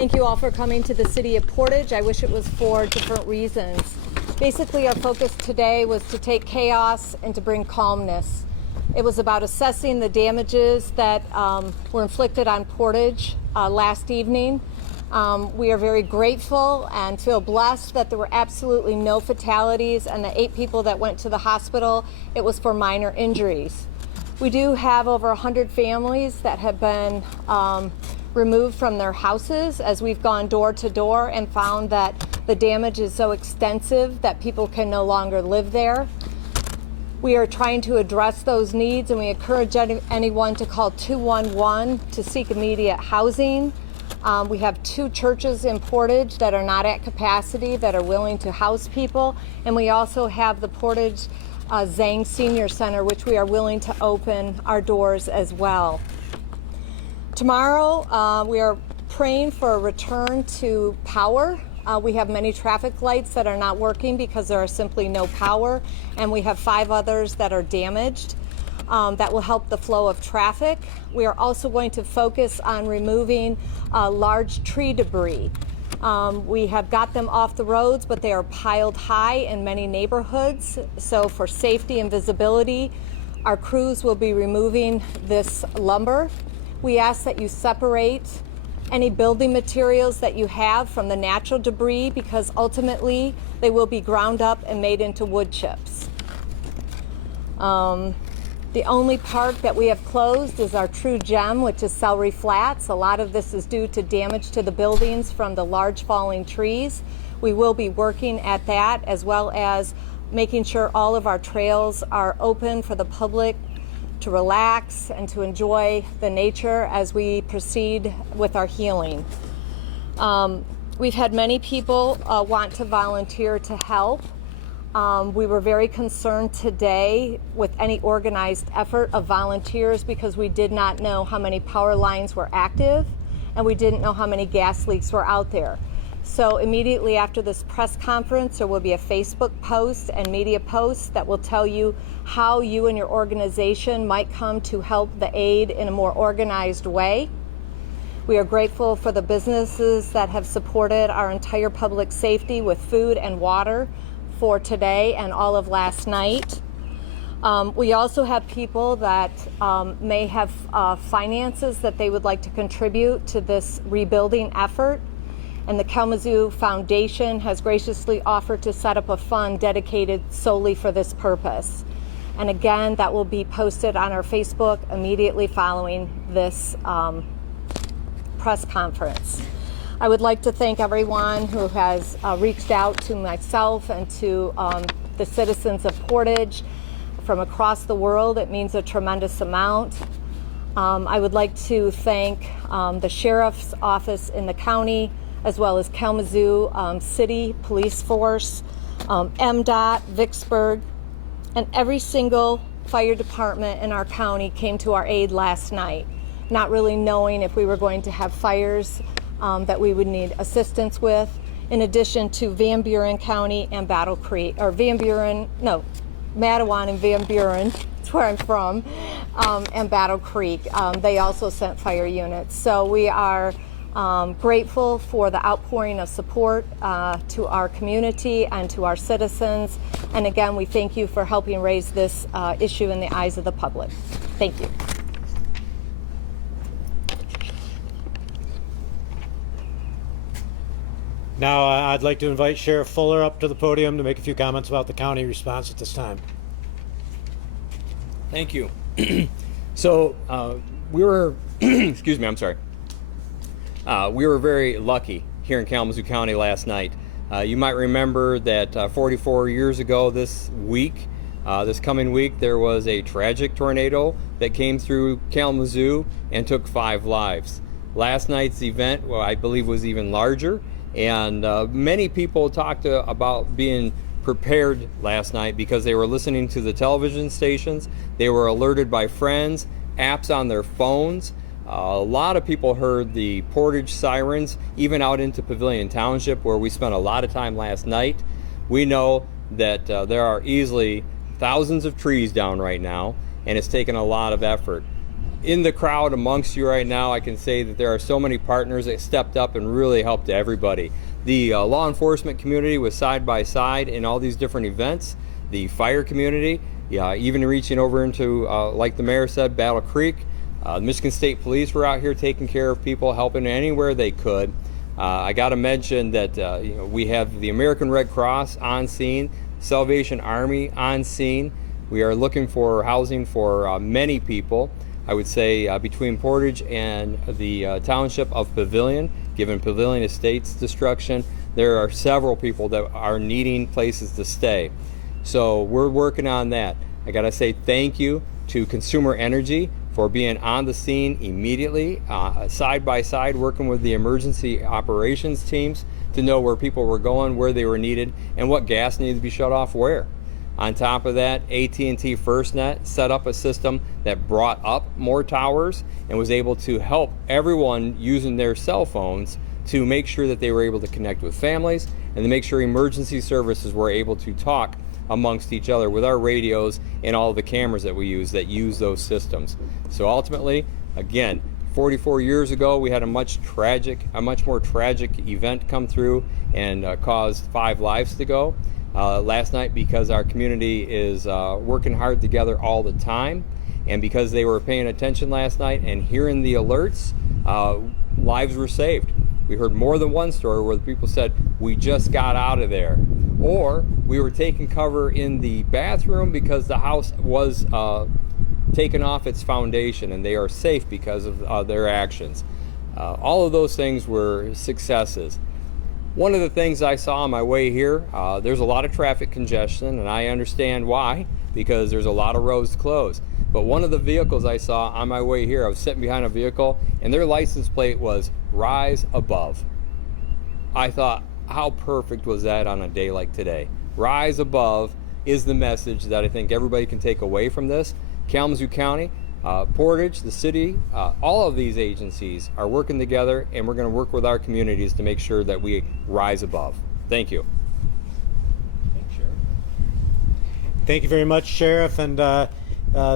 Thank you all for coming to the city of Portage. I wish it was for different reasons. Basically, our focus today was to take chaos and to bring calmness. It was about assessing the damages that were inflicted on Portage last evening. We are very grateful and feel blessed that there were absolutely no fatalities, and the 8 people that went to the hospital, it was for minor injuries. We do have over 100 families that have been removed from their houses as we've gone door to door and found that the damage is so extensive that people can no longer live there. We are trying to address those needs, and we encourage anyone to call 211 to seek immediate housing. We have 2 churches in Portage that are not at capacity that are willing to house people, and we also have the Portage Zhang Senior Center, which we are willing to open our doors as well. Tomorrow, we are praying for a return to power. We have many traffic lights that are not working because there are simply no power, and we have 5 others that are damaged. That will help the flow of traffic. We are also going to focus on removing large tree debris. We have got them off the roads, but they are piled high in many neighborhoods. So for safety and visibility, our crews will be removing this lumber. We ask that you separate any building materials that you have from the natural debris, because ultimately they will be ground up and made into wood chips. The only park that we have closed is our true gem, which is Celery Flats. A lot of this is due to damage to the buildings from the large falling trees. We will be working at that, as well as making sure all of our trails are open for the public to relax and to enjoy the nature as we proceed with our healing. We've had many people want to volunteer to help. We were very concerned today with any organized effort of volunteers because we did not know how many power lines were active and we didn't know how many gas leaks were out there. So immediately after this press conference, there will be a Facebook post and media post that will tell you how you and your organization might come to help the aid in a more organized way. We are grateful for the businesses that have supported our entire public safety with food and water for today and all of last night. We also have people that may have finances that they would like to contribute to this rebuilding effort. And the Kalamazoo Foundation has graciously offered to set up a fund dedicated solely for this purpose. And again, that will be posted on our Facebook immediately following this press conference. I would like to thank everyone who has reached out to myself and to the citizens of Portage from across the world. It means a tremendous amount. I would like to thank the Sheriff's Office in the county, as well as Kalamazoo City Police Force, MDOT, Vicksburg, and every single fire department in our county came to our aid last night, not really knowing if we were going to have fires that we would need assistance with, in addition to Van Buren County and Battle Creek, or Matawan and Van Buren, that's where I'm from, and Battle Creek. They also sent fire units. So we are grateful for the outpouring of support to our community and to our citizens. And again, we thank you for helping raise this issue in the eyes of the public. Thank you. Now, I'd like to invite Sheriff Fuller up to the podium to make a few comments about the county response at this time. Thank you. So we were, excuse me, I'm sorry. We were very lucky here in Kalamazoo County last night. You might remember that 44 years ago this coming week, there was a tragic tornado that came through Kalamazoo and took 5 lives. Last night's event, well, I believe, was even larger, and many people talked about being prepared last night because they were listening to the television stations, they were alerted by friends, apps on their phones. A lot of people heard the Portage sirens, even out into Pavilion Township, where we spent a lot of time last night. We know that there are easily thousands of trees down right now, and it's taken a lot of effort. In the crowd amongst you right now, I can say that there are so many partners that stepped up and really helped everybody. The law enforcement community was side by side in all these different events. The fire community, even reaching over into, like the mayor said, Battle Creek. The Michigan State Police were out here taking care of people, helping anywhere they could. I got to mention that we have the American Red Cross on scene, Salvation Army on scene. We are looking for housing for many people. I would say between Portage and the township of Pavilion, given Pavilion Estates destruction, there are several people that are needing places to stay. So we're working on that. I gotta say thank you to Consumer Energy for being on the scene immediately, side by side, working with the emergency operations teams to know where people were going, where they were needed, and what gas needed to be shut off where. On top of that, AT&T FirstNet set up a system that brought up more towers and was able to help everyone using their cell phones to make sure that they were able to connect with families and to make sure emergency services were able to talk amongst each other with our radios and all of the cameras that we use those systems. So ultimately, again, 44 years ago, we had a much more tragic event come through and caused 5 lives to go. Last night, because our community is working hard together all the time, and because they were paying attention last night and hearing the alerts, lives were saved. We heard more than one story where the people said, we just got out of there. Or we were taking cover in the bathroom because the house was taken off its foundation and they are safe because of their actions. All of those things were successes. One of the things I saw on my way here, there's a lot of traffic congestion, and I understand why, because there's a lot of roads closed. But one of the vehicles I saw on my way here, I was sitting behind a vehicle, and their license plate was Rise Above. I thought, how perfect was that on a day like today? Rise Above is the message that I think everybody can take away from this. Kalamazoo County, Portage, the city, all of these agencies are working together, and we're going to work with our communities to make sure that we rise above. Thank you. Thanks, Sheriff. Thank you very much, Sheriff. And the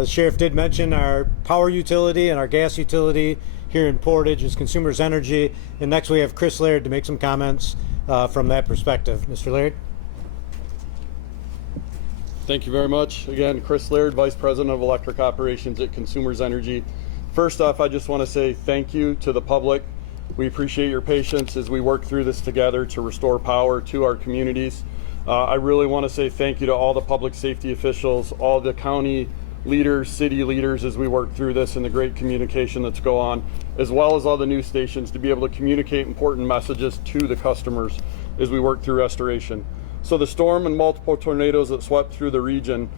Sheriff did mention our power utility and our gas utility here in Portage is Consumers Energy. And next we have Chris Laird to make some comments from that perspective. Mr. Laird. Thank you very much. Again, Chris Laird, Vice President of Electric Operations at Consumers Energy. First off, I just want to say thank you to the public. We appreciate your patience as we work through this together to restore power to our communities. I really want to say thank you to all the public safety officials, all the county leaders, city leaders as we work through this and the great communication that's going on, as well as all the news stations to be able to communicate important messages to the customers as we work through restoration. So the storm and multiple tornadoes that swept through the region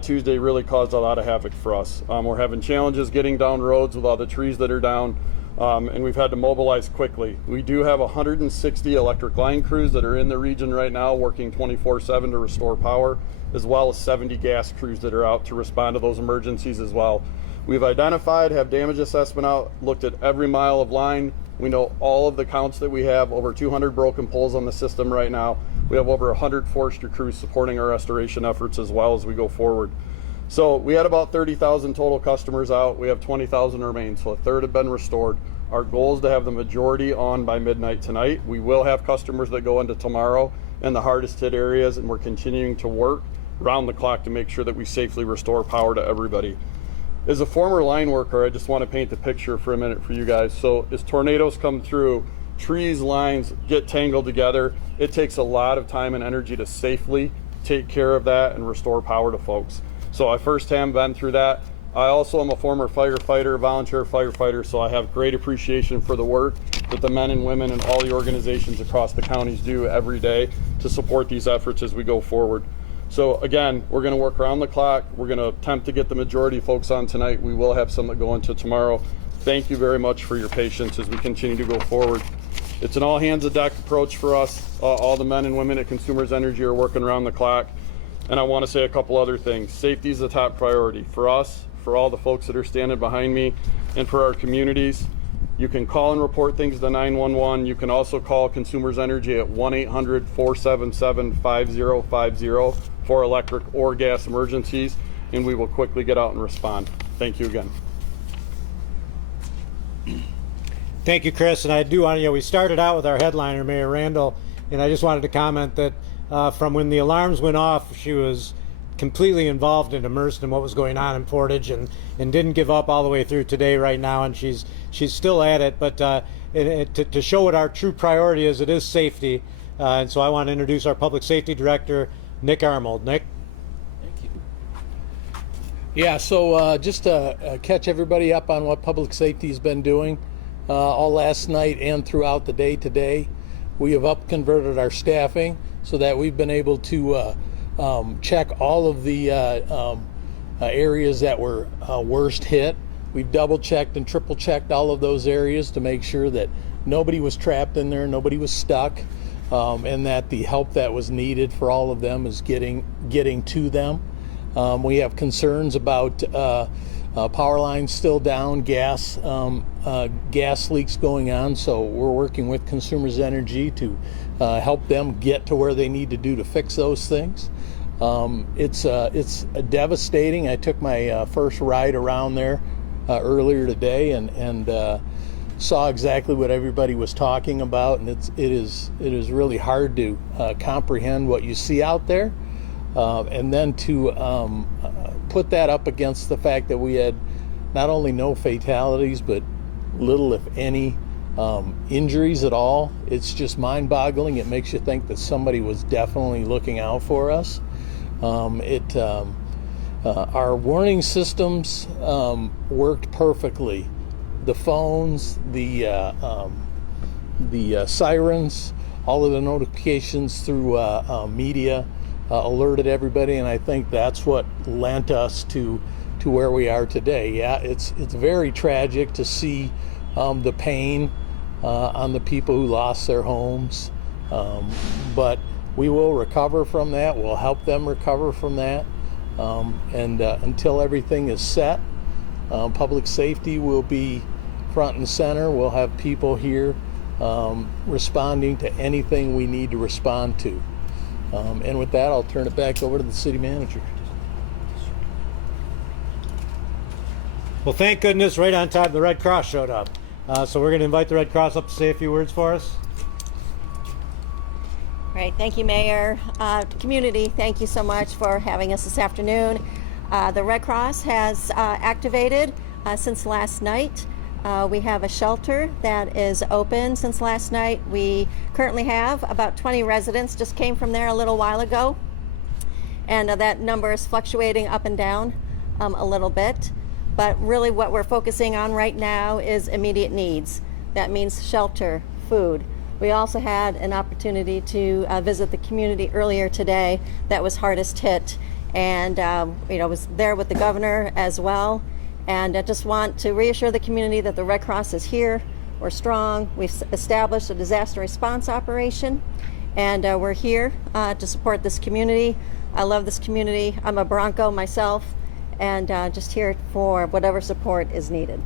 Tuesday really caused a lot of havoc for us. We're having challenges getting down roads with all the trees that are down, and we've had to mobilize quickly. We do have 160 electric line crews that are in the region right now working 24/7 to restore power, as well as 70 gas crews that are out to respond to those emergencies as well. We've identified, have damage assessment out, looked at every mile of line. We know all of the counts that we have, over 200 broken poles on the system right now. We have over 100 forestry crews supporting our restoration efforts as well as we go forward. So we had about 30,000 total customers out. We have 20,000 remain, so a third have been restored. Our goal is to have the majority on by midnight tonight. We will have customers that go into tomorrow in the hardest hit areas, and we're continuing to work round the clock to make sure that we safely restore power to everybody. As a former line worker, I just want to paint the picture for a minute for you guys. So as tornadoes come through, trees, lines get tangled together. It takes a lot of time and energy to safely take care of that and restore power to folks. So I firsthand been through that. I also am a former firefighter, volunteer firefighter, so I have great appreciation for the work that the men and women and all the organizations across the counties do every day to support these efforts as we go forward. So again, we're going to work around the clock. We're going to attempt to get the majority of folks on tonight. We will have some that go into tomorrow. Thank you very much for your patience as we continue to go forward. It's an all hands on deck approach for us. All the men and women at Consumers Energy are working around the clock. And I want to say a couple other things. Safety is the top priority for us, for all the folks that are standing behind me, and for our communities. You can call and report things to 911. You can also call Consumers Energy at 1-800-477-5050 for electric or gas emergencies, and we will quickly get out and respond. Thank you again. Thank you, Chris. And I do want to, we started out with our headliner, Mayor Randall, and I just wanted to comment that from when the alarms went off, she was completely involved and immersed in what was going on in Portage, and didn't give up all the way through today right now, and she's still at it. But to show what our true priority is, it is safety. And so I want to introduce our Public Safety Director, Nick Armold. Nick? Thank you. Yeah, so just to catch everybody up on what public safety has been doing all last night and throughout the day today, we have up-converted our staffing so that we've been able to check all of the areas that were worst hit. We've double-checked and triple-checked all of those areas to make sure that nobody was trapped in there, nobody was stuck, and that the help that was needed for all of them is getting to them. We have concerns about power lines still down, gas leaks going on, so we're working with Consumers Energy to help them get to where they need to do to fix those things. It's devastating. I took my first ride around there earlier today and saw exactly what everybody was talking about, and it is really hard to comprehend what you see out there, and then to put that up against the fact that we had not only no fatalities but little, if any, injuries at all. It's just mind-boggling. It makes you think that somebody was definitely looking out for us. Our warning systems worked perfectly. The phones, the sirens, all of the notifications through media alerted everybody, and I think that's what lent us to where we are today. Yeah, it's very tragic to see the pain on the people who lost their homes, but we will recover from that. We'll help them recover from that, and until everything is set, public safety will be front and center. We'll have people here responding to anything we need to respond to. And with that, I'll turn it back over to the city manager. Well, thank goodness, right on time, the Red Cross showed up. So we're going to invite the Red Cross up to say a few words for us. Great, thank you, Mayor. Community, thank you so much for having us this afternoon. The Red Cross has activated since last night. We have a shelter that is open since last night. We currently have about 20 residents, just came from there a little while ago. And that number is fluctuating up and down a little bit. But really what we're focusing on right now is immediate needs. That means shelter, food. We also had an opportunity to visit the community earlier today that was hardest hit. And was there with the governor as well. And I just want to reassure the community that the Red Cross is here. We're strong. We've established a disaster response operation, and we're here to support this community. I love this community. I'm a Bronco myself, and just here for whatever support is needed.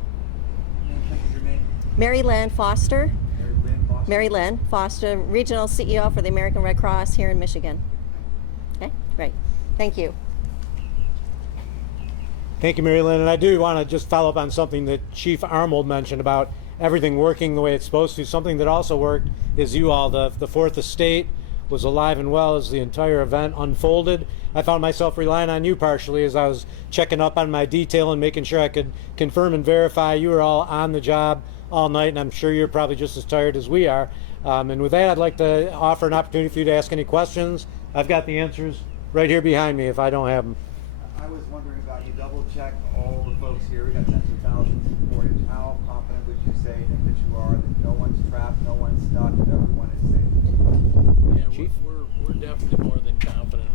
Your name? Mary Lynn Foster. Mary Lynn Foster. Mary Lynn Foster, Regional CEO for the American Red Cross here in Michigan. Okay, great. Thank you. Thank you, Mary Lynn. And I do want to just follow up on something that Chief Armold mentioned about everything working the way it's supposed to. Something that also worked is you all. The Fourth Estate was alive and well as the entire event unfolded. I found myself relying on you partially as I was checking up on my detail and making sure I could confirm and verify you were all on the job all night, and I'm sure you're probably just as tired as we are. And with that, I'd like to offer an opportunity for you to ask any questions. I've got the answers right here behind me if I don't have them. I was wondering about, you double check all the folks here. We got tens of thousands in Portage. How confident would you say that you are that no one's trapped, no one's stuck, that everyone is safe? Yeah, Chief? we're definitely more than confident.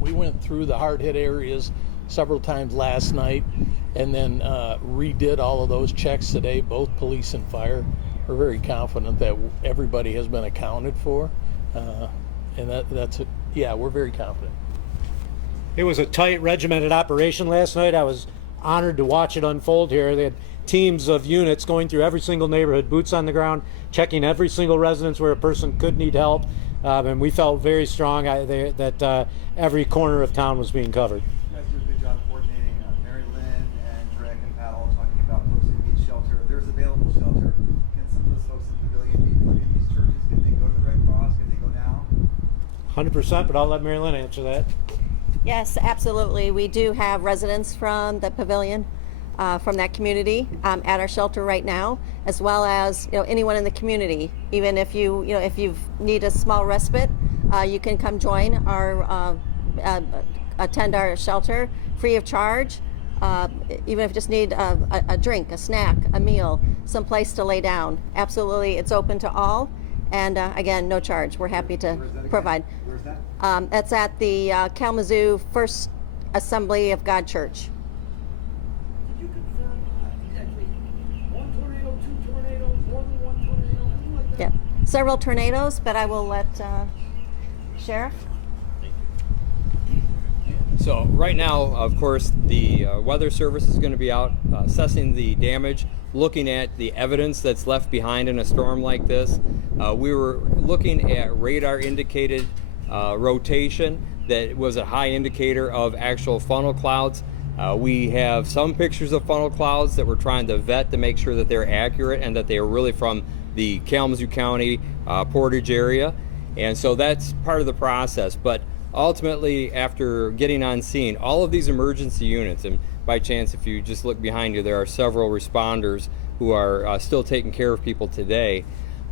We went through the hard hit areas several times last night, and then redid all of those checks today, both police and fire. We're very confident that everybody has been accounted for, and we're very confident. It was a tight, regimented operation last night. I was honored to watch it unfold here. They had teams of units going through every single neighborhood, boots on the ground, checking every single residence where a person could need help, and we felt very strong that every corner of town was being covered. You guys do a good job coordinating. Mary Lynn and Greg and Pat all talking about posting beach shelter. There's available shelter. Can 100%, but I'll let Mary Lynn answer that. Yes, absolutely. We do have residents from the pavilion, from that community, at our shelter right now, as well as anyone in the community. Even if if you need a small respite, you can come join our attend our shelter free of charge. Even if you just need a drink, a snack, a meal, some place to lay down. Absolutely, it's open to all, and again, no charge. We're happy to provide. Where's that? That's at the Kalamazoo First Assembly of God Church. Could you confirm exactly one tornado, two tornadoes, more than one tornado, anything like that? Yep, several tornadoes, but I will let Sheriff. So right now, of course, the Weather Service is going to be out assessing the damage, looking at the evidence that's left behind in a storm like this. We were looking at radar indicated rotation that was a high indicator of actual funnel clouds. We have some pictures of funnel clouds that we're trying to vet to make sure that they're accurate and that they are really from the Kalamazoo County Portage area. And so that's part of the process. But ultimately, after getting on scene, all of these emergency units, and by chance, if you just look behind you, there are several responders who are still taking care of people today.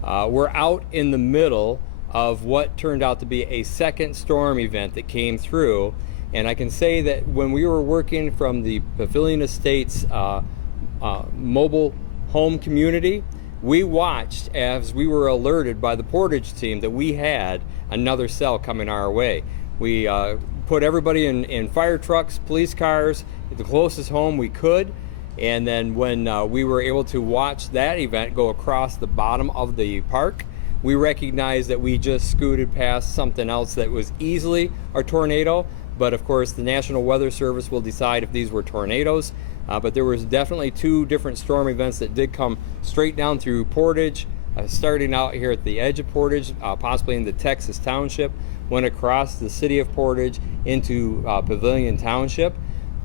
We're out in the middle of what turned out to be a second storm event that came through. And I can say that when we were working from the Pavilion Estates mobile home community, we watched as we were alerted by the Portage team that we had another cell coming our way. We put everybody in fire trucks, police cars, the closest home we could. And then when we were able to watch that event go across the bottom of the park, we recognized that we just scooted past something else that was easily a tornado. But of course, the National Weather Service will decide if these were tornadoes. But there was definitely two different storm events that did come straight down through Portage, starting out here at the edge of Portage, possibly into Texas Township, went across the city of Portage into Pavilion Township.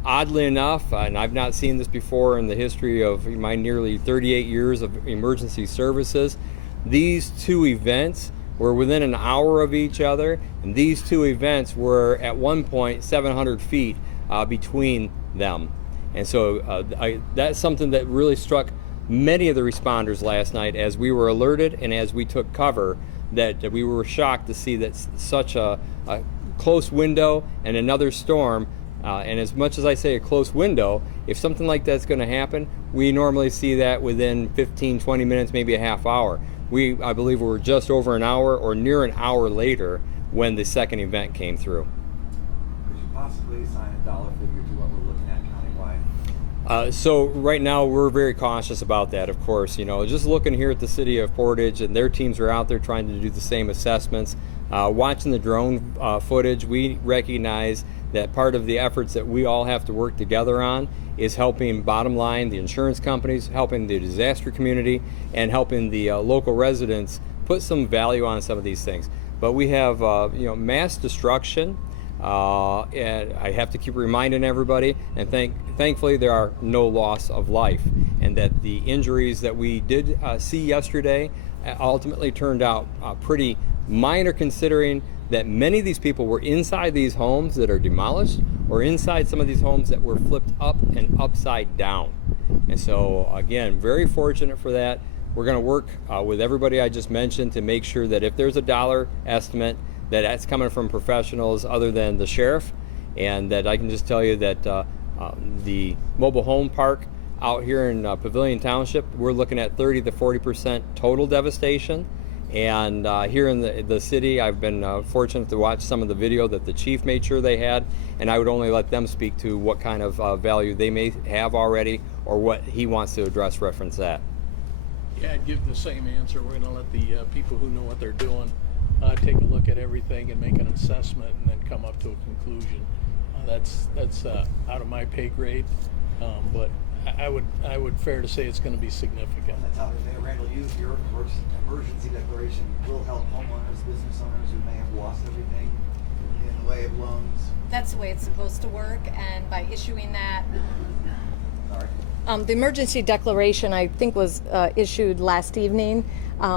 Oddly enough, and I've not seen this before in the history of my nearly 38 years of emergency services, these two events were within an hour of each other, and these two events were at one point 700 feet between them. And so that's something that really struck many of the responders last night as we were alerted and as we took cover, that we were shocked to see that such a close window and another storm. And as much as I say a close window, if something like that's going to happen, we normally see that within 15, 20 minutes, maybe a half hour. I believe we were just over an hour or near an hour later when the second event came through. Could you possibly assign a dollar figure to what we're looking at countywide? So right now we're very cautious about that, of course. Just looking here at the city of Portage, and their teams are out there trying to do the same assessments. Watching the drone footage, we recognize that part of the efforts that we all have to work together on is helping, bottom line, the insurance companies, helping the disaster community, and helping the local residents put some value on some of these things. But we have mass destruction, and I have to keep reminding everybody, and thankfully there are no loss of life, and that the injuries that we did see yesterday ultimately turned out pretty minor, considering that many of these people were inside these homes that are demolished, or inside some of these homes that were flipped up and upside down. And so again, very fortunate for that. We're going to work with everybody I just mentioned to make sure that if there's a dollar estimate, that's coming from professionals other than the sheriff, and that I can just tell you that the mobile home park out here in Pavilion Township, we're looking at 30 to 40% total devastation. And here in the city, I've been fortunate to watch some of the video that the chief made sure they had, and I would only let them speak to what kind of value they may have already, or what he wants to reference that. Yeah, I'd give the same answer. We're going to let the people who know what they're doing take a look at everything and make an assessment, and then come up to a conclusion. That's out of my pay grade, but I would fair to say it's going to be significant. That's how Randall used your emergency declaration will help homeowners, business owners who may have lost everything in the way of loans. That's the way it's supposed to work, and by issuing that, Sorry. the emergency declaration, I think, was issued last evening.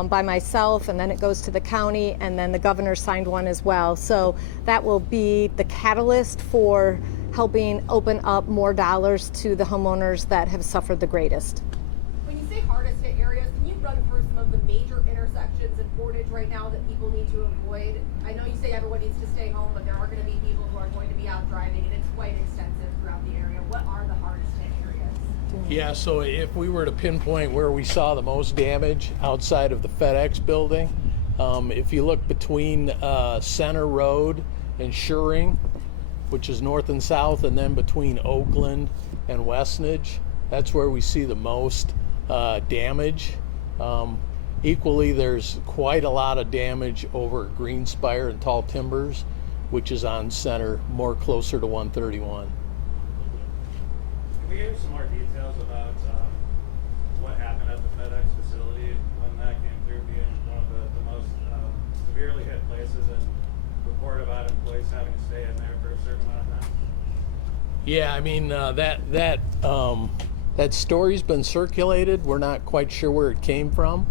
by myself, and then it goes to the county, and then the governor signed one as well. So that will be the catalyst for helping open up more dollars to the homeowners that have suffered the greatest. When you say hardest hit areas, can you run through some of the major intersections in Portage right now that people need to avoid? I know you say everyone needs to stay home, but there are going to be people who are going to be out driving, and it's quite extensive throughout the area. What are the hardest hit areas? Yeah, so if we were to pinpoint where we saw the most damage outside of the FedEx building, if you look between Center Road and Shuring, which is north and south, and then between Oakland and Westnedge, that's where we see the most damage. Equally, there's quite a lot of damage over at Greenspire and Tall Timbers, which is on Center, more closer to 131. Can we give some more details about what happened at the FedEx facility when that came through being one of the most severely hit places, and report about employees having to stay in there for a certain amount of time? Yeah, I mean, that story's been circulated. We're not quite sure where it came from.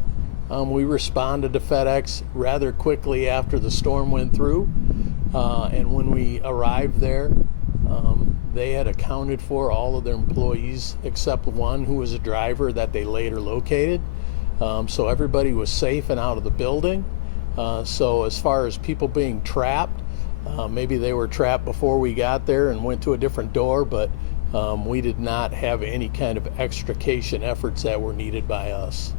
We responded to FedEx rather quickly after the storm went through, and when we arrived there, they had accounted for all of their employees except one who was a driver that they later located. So everybody was safe and out of the building. So as far as people being trapped, maybe they were trapped before we got there and went to a different door, but we did not have any kind of extrication efforts that were needed by us.